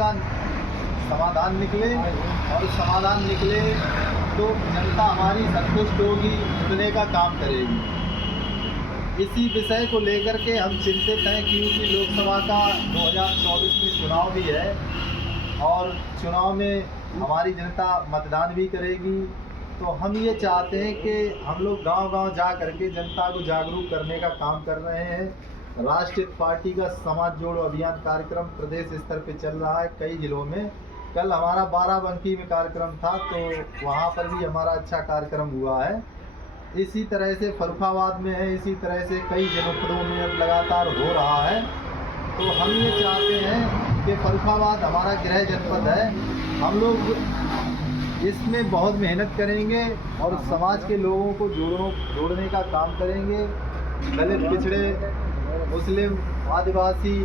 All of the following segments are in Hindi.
का समाधान निकले और समाधान निकले तो जनता हमारी संतुष्ट होगी, जुड़ने का काम करेगी। इसी विषय को लेकर के हम चिंतित हैं क्योंकि लोकसभा का 2024 में चुनाव भी है और चुनाव में हमारी जनता मतदान भी करेगी। तो हम ये चाहते हैं कि हम लोग गांव-गांव जा करके जनता को जागरूक करने का काम कर रहे हैं। राष्ट्रीय पार्टी का समाज जोड़ो अभियान कार्यक्रम प्रदेश स्तर पे चल रहा है कई जिलों में। कल हमारा बाराबंकी में कार्यक्रम था तो वहाँ पर भी हमारा अच्छा कार्यक्रम हुआ है। इसी तरह से फर्रुखाबाद में है, इसी तरह से कई जनपदों में अब लगातार हो रहा है। तो हम ये चाहते हैं कि फर्रुखाबाद हमारा गृह जनपद है, हम लोग इसमें बहुत मेहनत करेंगे और समाज के लोगों को जोड़ने का काम करेंगे। दलित, पिछड़े, मुस्लिम, आदिवासी,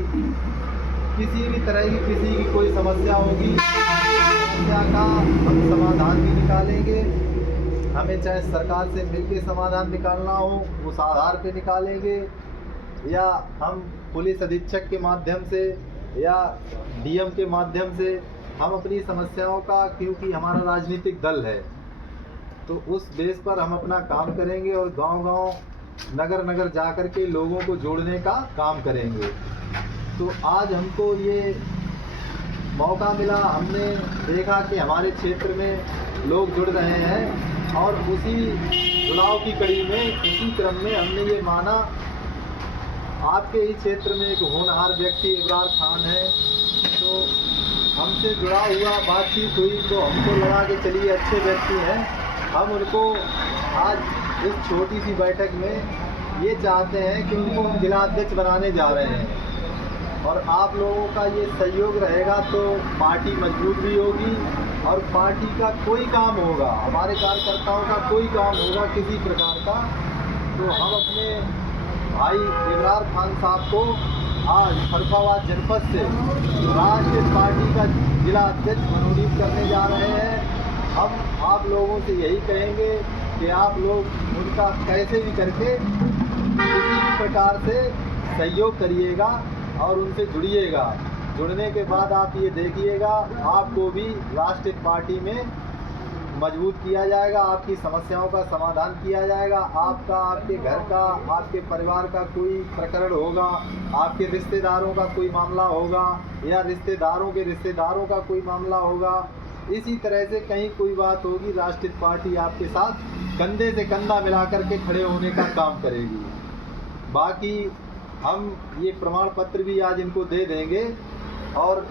किसी भी तरह की किसी की कोई समस्या होगी, समस्या का हम समाधान भी निकालेंगे। हमें चाहे सरकार से मिलकर समाधान निकालना हो, उस आधार पे निकालेंगे, या हम पुलिस अधीक्षक के माध्यम से या डीएम के माध्यम से हम अपनी समस्याओं का, क्योंकि हमारा राजनीतिक दल है तो उस बेस पर हम अपना काम करेंगे और गांव-गांव, नगर-नगर जा कर के लोगों को जोड़ने का काम करेंगे। तो आज हमको ये मौका मिला, हमने देखा कि हमारे क्षेत्र में लोग जुड़ रहे हैं और उसी जुड़ाव की कड़ी में, उसी क्रम में हमने ये माना आपके ही क्षेत्र में एक होनहार व्यक्ति इब्रार खान है, तो हमसे जुड़ा हुआ बातचीत हुई तो हमको लगा कि चलिए अच्छे व्यक्ति हैं। हम उनको आज इस छोटी सी बैठक में ये चाहते हैं कि उनको हम जिलाध्यक्ष बनाने जा रहे हैं और आप लोगों का ये सहयोग रहेगा तो पार्टी मजबूत भी होगी और पार्टी का कोई काम होगा, हमारे कार्यकर्ताओं का कोई काम होगा किसी प्रकार का, तो हम अपने भाई इब्रार खान साहब को आज फर्रुखाबाद जनपद से राष्ट्रीय पार्टी का जिला अध्यक्ष मनोनीत करने जा रहे हैं। हम आप लोगों से यही कहेंगे कि आप लोग उनका कैसे भी करके किसी भी प्रकार से सहयोग करिएगा और उनसे जुड़िएगा। जुड़ने के बाद आप ये देखिएगा आपको भी राष्ट्रीय पार्टी में मजबूत किया जाएगा, आपकी समस्याओं का समाधान किया जाएगा। आपका, आपके घर का, आपके परिवार का कोई प्रकरण होगा, आपके रिश्तेदारों का कोई मामला होगा या रिश्तेदारों के रिश्तेदारों का कोई मामला होगा, इसी तरह से कहीं कोई बात होगी, राष्ट्रीय पार्टी आपके साथ कंधे से कंधा मिलाकर के खड़े होने का काम करेगी। बाकी हम ये प्रमाण पत्र भी आज इनको दे देंगे और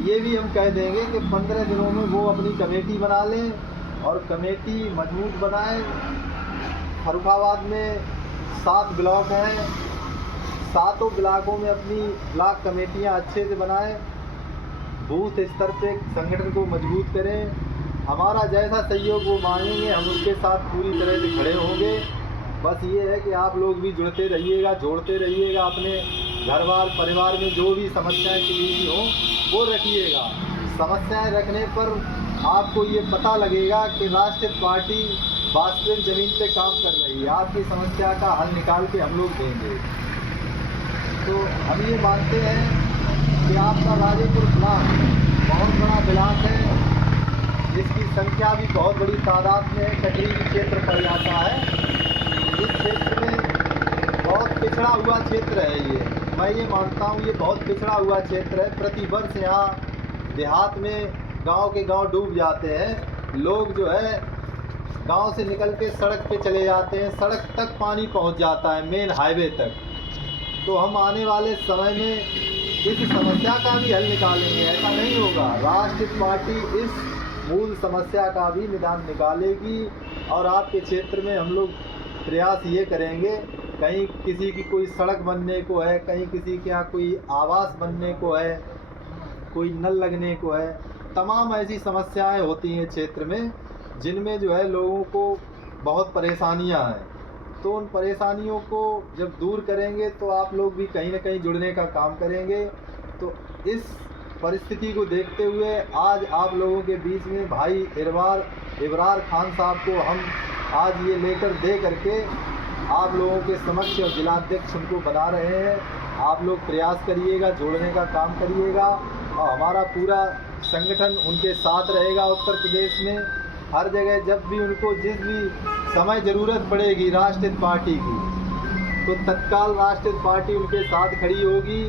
ये भी हम कह देंगे कि 15 दिनों में वो अपनी कमेटी बना लें और कमेटी मजबूत बनाएं। फर्रुखाबाद में 7 ब्लॉक हैं, 7 ब्लॉकों में अपनी ब्लॉक कमेटियां अच्छे से बनाएं, बूथ स्तर पे संगठन को मजबूत करें। हमारा जैसा सहयोग वो मांगेंगे हम उनके साथ पूरी तरह से खड़े होंगे। बस ये है कि आप लोग भी जुड़ते रहिएगा, जोड़ते रहिएगा, अपने घर बार परिवार में जो भी समस्याएं किसी हो वो रखिएगा। समस्याएं रखने पर आपको ये पता लगेगा कि राष्ट्रीय पार्टी वास्तविक ज़मीन पे काम कर रही है, आपकी समस्या का हल निकाल के हम लोग देंगे। तो हम ये मानते हैं कि आपका राजेपुर ब्लॉक बहुत बड़ा ब्लॉक है, इसकी संख्या भी बहुत बड़ी तादाद में है, तकरीबी क्षेत्र पड़ जाता है। इस क्षेत्र में बहुत पिछड़ा हुआ क्षेत्र है ये, मैं ये मानता हूँ ये बहुत पिछड़ा हुआ क्षेत्र है। प्रति वर्ष यहाँ देहात में गांव के गांव डूब जाते हैं, लोग जो है गांव से निकल के सड़क पे चले जाते हैं, सड़क तक पानी पहुँच जाता है, मेन हाईवे तक। तो हम आने वाले समय में इस समस्या का भी हल निकालेंगे, ऐसा नहीं होगा। राष्ट्रीय पार्टी इस मूल समस्या का भी निदान निकालेगी और आपके क्षेत्र में हम लोग प्रयास ये करेंगे, कहीं किसी की कोई सड़क बनने को है, कहीं किसी के यहाँ कोई आवास बनने को है, कोई नल लगने को है, तमाम ऐसी समस्याएं होती हैं क्षेत्र में जिनमें जो है लोगों को बहुत परेशानियां हैं। तो उन परेशानियों को जब दूर करेंगे तो आप लोग भी कहीं ना कहीं जुड़ने का काम करेंगे। तो इस परिस्थिति को देखते हुए आज आप लोगों के बीच में भाई इब्रार खान साहब को हम आज ये लेकर दे करके आप लोगों के समक्ष और जिलाध्यक्ष उनको बना रहे हैं। आप लोग प्रयास करिएगा, जोड़ने का काम करिएगा और हमारा पूरा संगठन उनके साथ रहेगा उत्तर प्रदेश में। हर जगह जब भी उनको जिस भी समय ज़रूरत पड़ेगी राष्ट्रहित पार्टी की, तो तत्काल राष्ट्रहित पार्टी उनके साथ खड़ी होगी।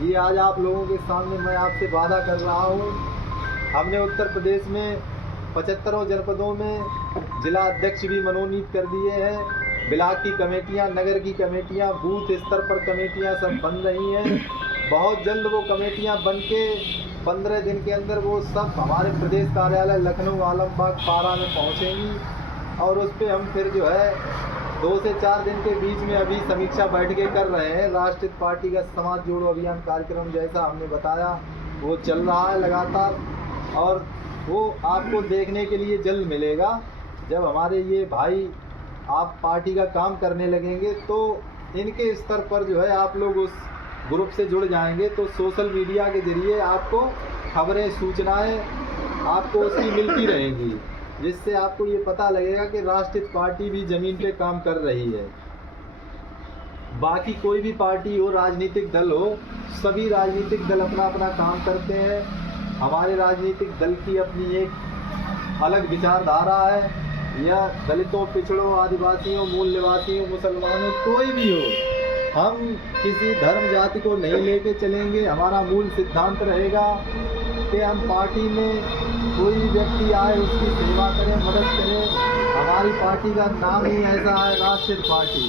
ये आज आप लोगों के सामने मैं आपसे वादा कर रहा हूँ। हमने उत्तर प्रदेश में 75 जनपदों में जिला अध्यक्ष भी मनोनीत कर दिए हैं। ब्लॉक की कमेटियां, नगर की कमेटियां, बूथ स्तर पर कमेटियां सब बन रही हैं। बहुत जल्द वो कमेटियां बन के 15 दिन के अंदर वो सब हमारे प्रदेश कार्यालय लखनऊ आलमबाग पारा में पहुंचेंगी और उस पर हम फिर जो है 2 से 4 दिन के बीच में अभी समीक्षा बैठकें कर रहे हैं। राष्ट्रहित पार्टी का समाज जोड़ो अभियान कार्यक्रम जैसा हमने बताया वो चल रहा है लगातार, और वो आपको देखने के लिए जल्द मिलेगा। जब हमारे ये भाई आप पार्टी का काम करने लगेंगे तो इनके स्तर पर जो है आप लोग उस ग्रुप से जुड़ जाएंगे, तो सोशल मीडिया के ज़रिए आपको खबरें, सूचनाएं आपको उसकी मिलती रहेंगी, जिससे आपको ये पता लगेगा कि राष्ट्रहित पार्टी भी ज़मीन पे काम कर रही है। बाकी कोई भी पार्टी हो, राजनीतिक दल हो, सभी राजनीतिक दल अपना अपना काम करते हैं। हमारे राजनीतिक दल की अपनी एक अलग विचारधारा है। यह दलितों, पिछड़ों, आदिवासियों, मूल निवासियों, मुसलमानों, कोई भी हो, हम किसी धर्म जाति को नहीं लेके चलेंगे। हमारा मूल सिद्धांत रहेगा कि हम पार्टी में कोई व्यक्ति आए उसकी सेवा करें, मदद करें। हमारी पार्टी का नाम ही ऐसा है राष्ट्रहित पार्टी,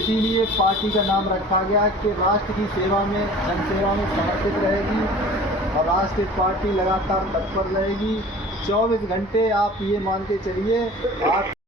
इसीलिए पार्टी का नाम रखा गया कि राष्ट्र की सेवा में, जन सेवा में समर्पित रहेगी और राष्ट्रहित पार्टी लगातार तत्पर रहेगी। 24 घंटे आप ये मान के चलिए आप